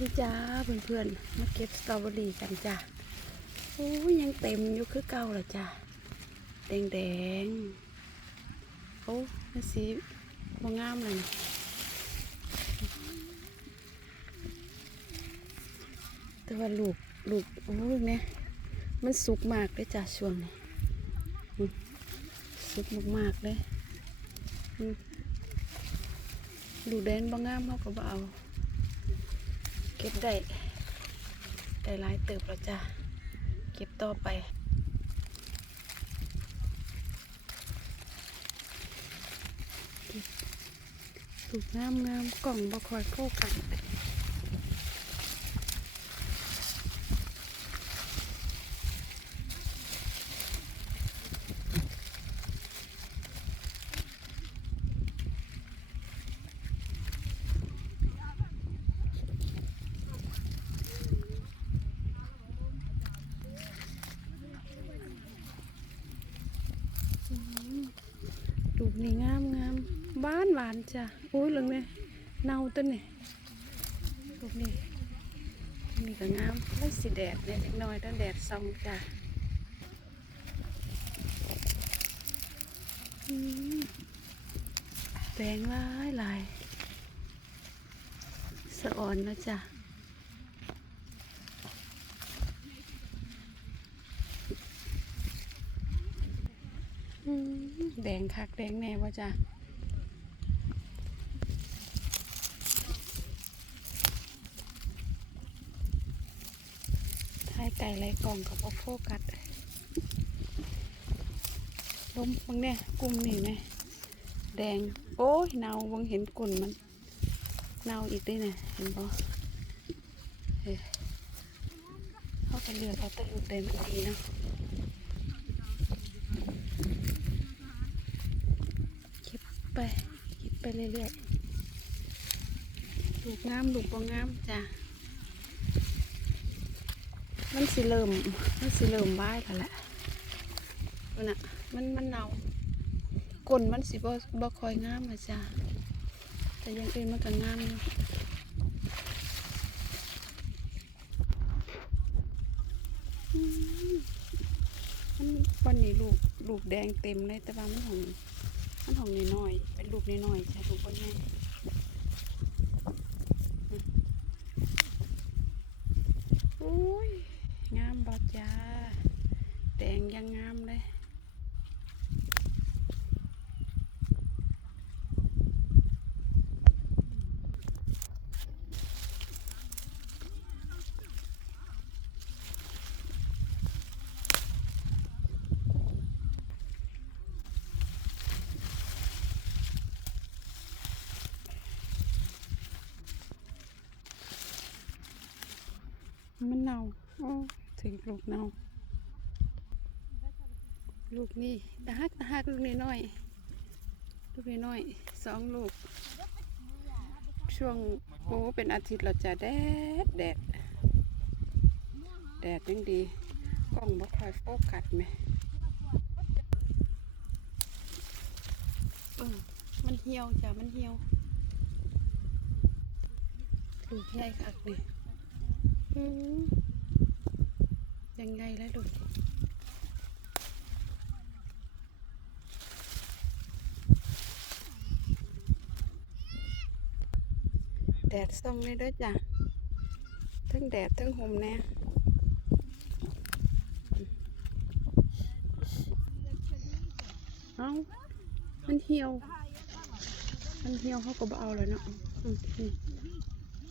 ดีจ้าเพื่อนๆมาเก็บสตรอเบอรี่กันจ้าโอ้ยยังเต็มอยู่คือเก่าเลยจ้าแดงแดงๆโอ้ยสีมงามเลยแต่ว่าลูกลูกโอ้ยเนี่ยมันสุกมากเลยจ้าช่วงนี้อืมสุกมากๆเลยลูกแดงบางงามเขาก็บเอา เก็บได้ได้หลายเติบแล้วจ้ะเก็บต่อไปถูกงามงามกล่องบอคอยโฟกัส ลูกนี่งามงามหวานหวานจ้ะอุ้ยเหลืองเนี่ยเน่าต้นนี่ลูกนี่นี่ก็งามแล้สีแดดเนี่ยเล็กน้อยถ้าแดดส่องจ้ะอืมแดงหลายหลายสะอ่อนแล้วจ้ะอืม แดงคักแดงแน่ว่าจ้ะท้ายไก่ไรกล่องกับโฟกัสลมบางเนี่ยกลุ่มนี่ไหมแดง โอ้ยเนาบางเห็นกุ่นมันเนาอีกด้วยนะเห็นปะเออเขาไปเลือกเอาตะลูกแดงมันดีเนาะ คิด ไปคิดไปเรื่อยๆลูกงามลูกบ่งามจ้ะมันสิเริ่มมันสิเริ่มบ้ายแล้วแหละมันอะมันมันเน่ากลนมันสิบ่บ่คอยงามอะจ้ะแต่อยังอื่นมันก็งามอยู่อืมมันวันนี้ลูกลูกแดงเต็มเลยแต่ว่ามันของ มันของน้อยๆเป็นลูกน้อยๆใช่ลูกคนใหญ่อุ้ยงามบอจ้าแดงยังงามเลย มันเน่าอ้อถึงลูกเน่าลูกนี่ตาฮักตาฮักลูกน้อยๆลูกน้อยๆสองลูก ช่วงโอ้เป็นอาทิตย์เราจะแดดแดดแดดยังดีกล้องบ่ค่อยโฟกัสไหมเออมันเหี่ยวจ้ะมันเหี่ยวลูกใหญ่คักนี่อืม ยังไงแล้วดูแดดส่องเลยเด้วยจ้ะทั้งแดดทั้งห่มแน่เอามันเหี่ยว มันเหี่ยวเขาก็บเอาเลยเนาะ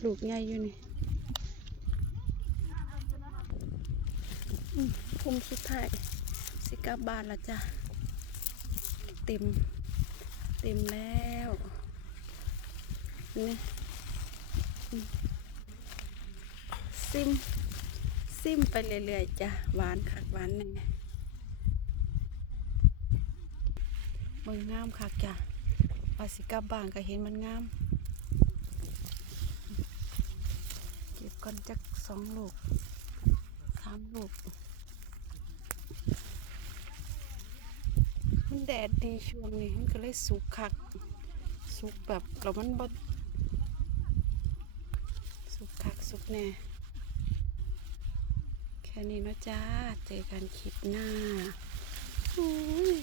ลูกใหญ่อยู่นี่ อืมคุมสุดท้ายสิกลับานละจ้ะเต็ม เต็มแล้วนี่ซิม ซิมไปเรื่อยๆจ้ะหวานคักหวานแน่เบิ่งงามคักจ้ะว่าสิกลับานก็เห็นมันงาม เก็บก่อนจักสองลูกสามลูก มัน แดดดีช่วงนี้มันก็เลยสุกคัก สุกแบบแล้วมันบดสุกคักสุกแน่แค่นี้นะจ้าเจอกันคลิปหน้าอุ้ย